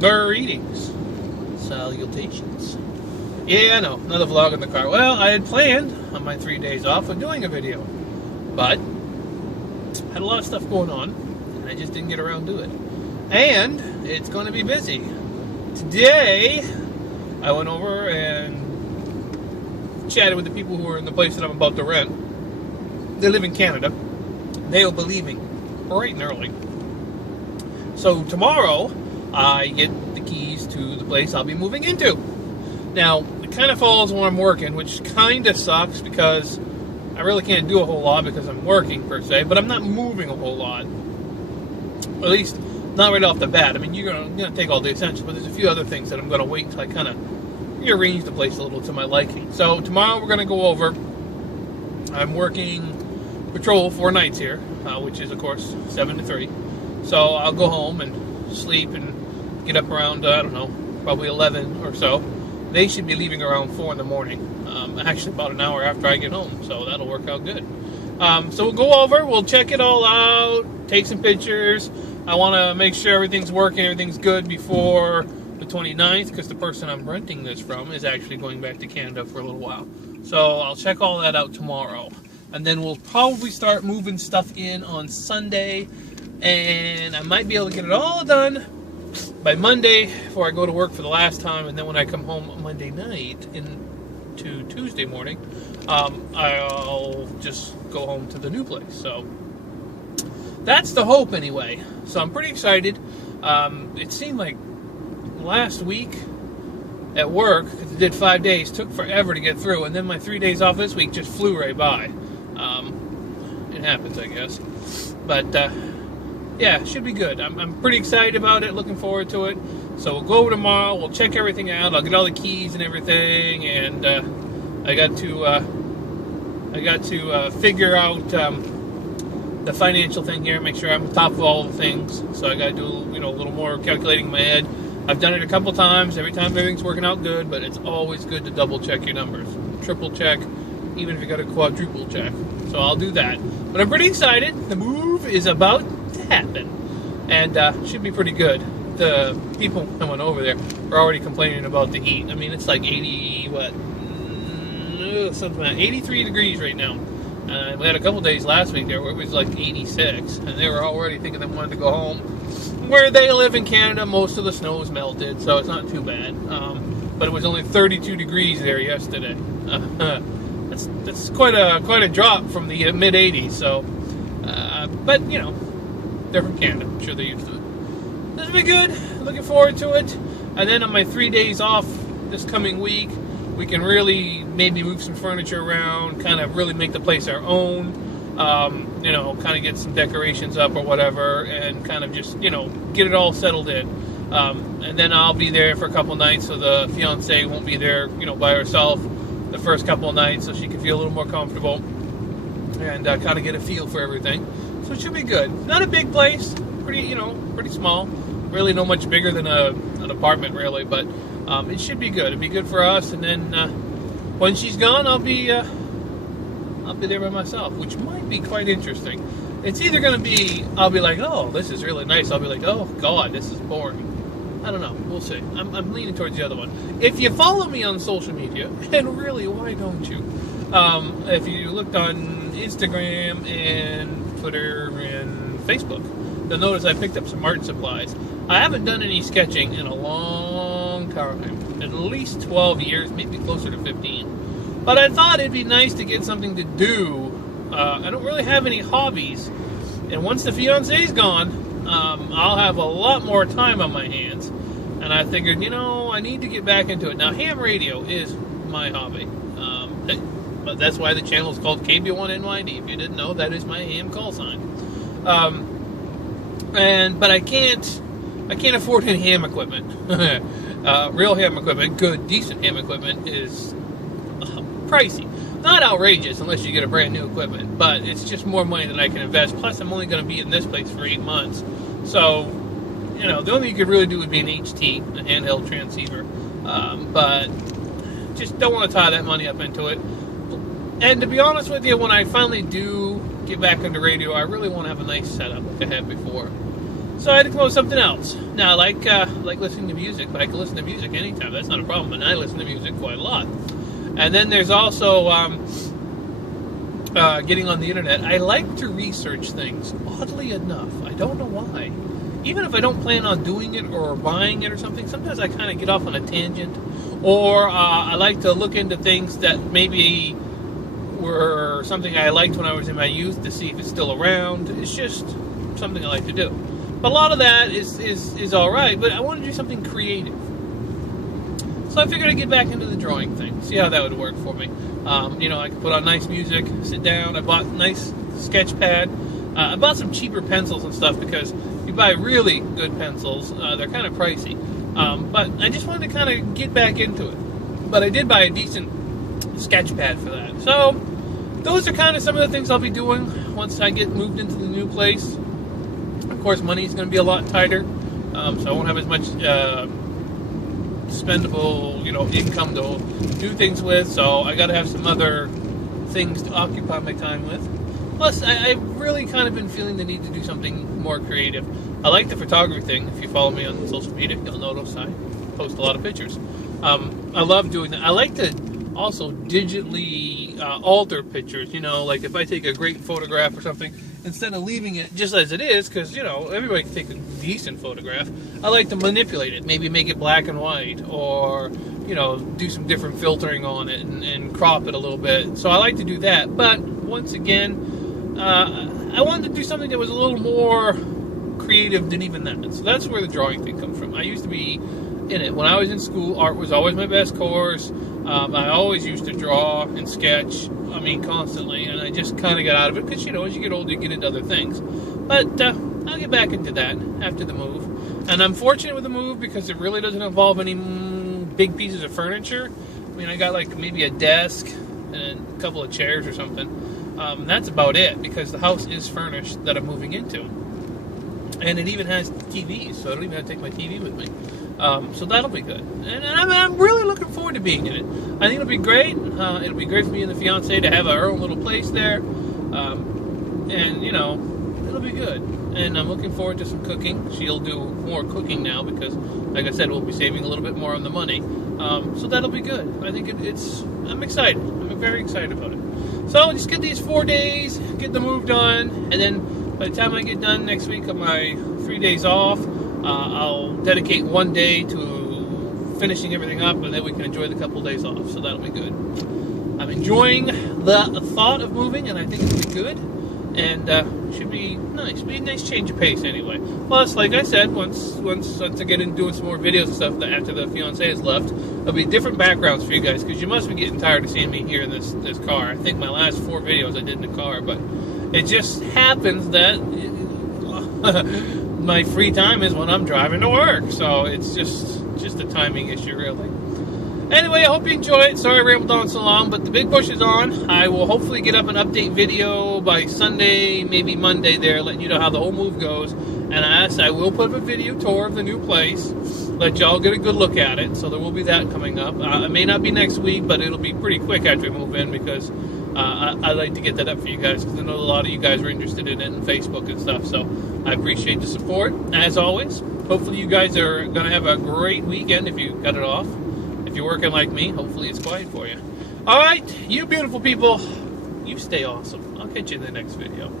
Greetings. Salutations. Yeah, I know, another vlog in the car. Well, I had planned on my 3 days off of doing a video, but had a lot of stuff going on, and I just didn't get around to it. And it's going to be busy. Today, I went over and chatted with the people who are in the place that I'm about to rent. They live in Canada. They will be leaving bright and early. So tomorrow, I get the keys to the place I'll be moving into. Now, it kind of falls when I'm working, which kind of sucks because I really can't do a whole lot because I'm working, per se, but I'm not moving a whole lot. At least, not right off the bat. I mean, you're gonna take all the essentials, but there's a few other things that I'm going to wait until I kind of rearrange the place a little to my liking. So, tomorrow we're going to go over. I'm working patrol 4 nights here, which is, of course, 7 to 3. So, I'll go home and sleep and get up around, I don't know, probably 11 or so. They should be leaving around 4 in the morning, actually about an hour after I get home, so that'll work out good. So we'll go over, we'll check it all out, take some pictures. I want to make sure everything's working, everything's good before the 29th, because the person I'm renting this from is actually going back to Canada for a little while. So I'll check all that out tomorrow. And then we'll probably start moving stuff in on Sunday, and I might be able to get it all done by Monday before I go to work for the last time, and then when I come home Monday night into Tuesday morning, I'll just go home to the new place. So that's the hope anyway. So I'm pretty excited. It seemed like last week at work, because it did 5 days, took forever to get through, and then my 3 days off this week just flew right by. It happens, I guess. But yeah, should be good. I'm pretty excited about it, looking forward to it. So we'll go over tomorrow, we'll check everything out, I'll get all the keys and everything, and I got to figure out the financial thing here, make sure I'm on top of all the things. So I got to do, a little more calculating in my head. I've done it a couple times, every time everything's working out good, but it's always good to double check your numbers. Triple check, even if you got a quadruple check. So I'll do that. But I'm pretty excited. The move is about to happen, and should be pretty good. The people that went over there are already complaining about the heat. I mean, it's like 83 degrees right now. We had a couple days last week there where it was like 86, and they were already thinking they wanted to go home. Where they live in Canada, most of the snow is melted, so it's not too bad. But it was only 32 degrees there yesterday. That's quite a drop from the mid 80s. So, but they're from Canada. I'm sure they're used to it. This will be good. Looking forward to it. And then on my 3 days off this coming week, we can really maybe move some furniture around, kind of really make the place our own. Kind of get some decorations up or whatever, and kind of just get it all settled in. And then I'll be there for a couple nights, so the fiance won't be there, by herself the first couple of nights, so she can feel a little more comfortable and kind of get a feel for everything. So it should be good. Not a big place, pretty small. Really, no much bigger than an apartment, really, but it should be good. It'd be good for us. And then when she's gone, I'll be there by myself, which might be quite interesting. It's either going to be, I'll be like, oh, this is really nice. I'll be like, oh, God, this is boring. I don't know. We'll see. I'm leaning towards the other one. If you follow me on social media, and really, why don't you? If you looked on Instagram and Twitter and Facebook, you'll notice I picked up some art supplies. I haven't done any sketching in a long time. At least 12 years, maybe closer to 15. But I thought it'd be nice to get something to do. I don't really have any hobbies. And once the fiance's gone, I'll have a lot more time on my hands. And I figured, I need to get back into it. Now, ham radio is my hobby. But that's why the channel is called KB1NYD. If you didn't know, that is my ham call sign. But I can't afford any ham equipment. Real ham equipment, good, decent ham equipment is pricey. Not outrageous unless you get a brand new equipment, but it's just more money than I can invest. Plus, I'm only going to be in this place for 8 months. So, the only thing you could really do would be an HT, a handheld transceiver. But just don't want to tie that money up into it. And to be honest with you, when I finally do get back into radio, I really want to have a nice setup like I had before. So I had to come up with something else. Now, like listening to music. I can listen to music anytime. That's not a problem. And I listen to music quite a lot. And then there's also getting on the internet. I like to research things. Oddly enough, I don't know why. Even if I don't plan on doing it or buying it or something, sometimes I kind of get off on a tangent. Or I like to look into things that maybe were something I liked when I was in my youth to see if it's still around. It's just something I like to do. But a lot of that is all right, but I want to do something creative. So I figured I'd get back into the drawing thing, see how that would work for me. I could put on nice music, sit down. I bought a nice sketch pad. I bought some cheaper pencils and stuff because you buy really good pencils, they're kind of pricey. But I just wanted to kind of get back into it. But I did buy a decent sketch pad for that. So those are kind of some of the things I'll be doing once I get moved into the new place. Of course, money is going to be a lot tighter, so I won't have as much spendable, income to do things with. So I got to have some other things to occupy my time with. Plus, I've really kind of been feeling the need to do something more creative. I like the photography thing. If you follow me on social media, you'll notice I post a lot of pictures. I love doing that. I like to also digitally alter pictures. Like if I take a great photograph or something, instead of leaving it just as it is, because everybody can take a decent photograph, I like to manipulate it. Maybe make it black and white, or do some different filtering on it and crop it a little bit. So I like to do that. But once again, I wanted to do something that was a little more creative than even that. So that's where the drawing thing comes from. I used to be in it. When I was in school, art was always my best course. I always used to draw and sketch, constantly, and I just kind of got out of it because, as you get older, you get into other things. But I'll get back into that after the move. And I'm fortunate with the move because it really doesn't involve any big pieces of furniture. I got like maybe a desk and a couple of chairs or something. That's about it because the house is furnished that I'm moving into. And it even has TVs, so I don't even have to take my TV with me. So that'll be good. And I'm really looking forward to being in it. I think it'll be great. It'll be great for me and the fiance to have our own little place there. And, it'll be good. And I'm looking forward to some cooking. She'll do more cooking now because, like I said, we'll be saving a little bit more on the money. So that'll be good. I think I'm excited. I'm very excited about it. So I'll just get these 4 days, get the move done, and then by the time I get done next week on my 3 days off, I'll dedicate 1 day to finishing everything up, and then we can enjoy the couple days off. So that'll be good. I'm enjoying the thought of moving, and I think it'll be good. And should be nice. Be a nice change of pace anyway. Plus, like I said, once I get into doing some more videos and stuff after the fiance has left, there'll be different backgrounds for you guys because you must be getting tired of seeing me here in this car. I think my last 4 videos I did in the car, but it just happens that my free time is when I'm driving to work. So it's just a timing issue, really. Anyway, I hope you enjoy it. Sorry I rambled on so long, but the big push is on. I will hopefully get up an update video by Sunday, maybe Monday there, letting you know how the whole move goes. And I will put up a video tour of the new place, let y'all get a good look at it. So there will be that coming up. It may not be next week, but it'll be pretty quick after we move in because I like to get that up for you guys because I know a lot of you guys are interested in it on Facebook and stuff. So I appreciate the support, as always. Hopefully you guys are going to have a great weekend if you got it off. If you're working like me, hopefully it's quiet for you. All right, you beautiful people, you stay awesome. I'll catch you in the next video.